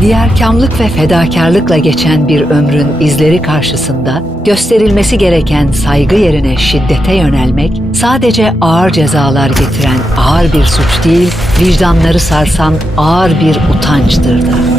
Diyarkamlık ve fedakarlıkla geçen bir ömrün izleri karşısında gösterilmesi gereken saygı yerine şiddete yönelmek sadece ağır cezalar getiren ağır bir suç değil, vicdanları sarsan ağır bir utançtır da.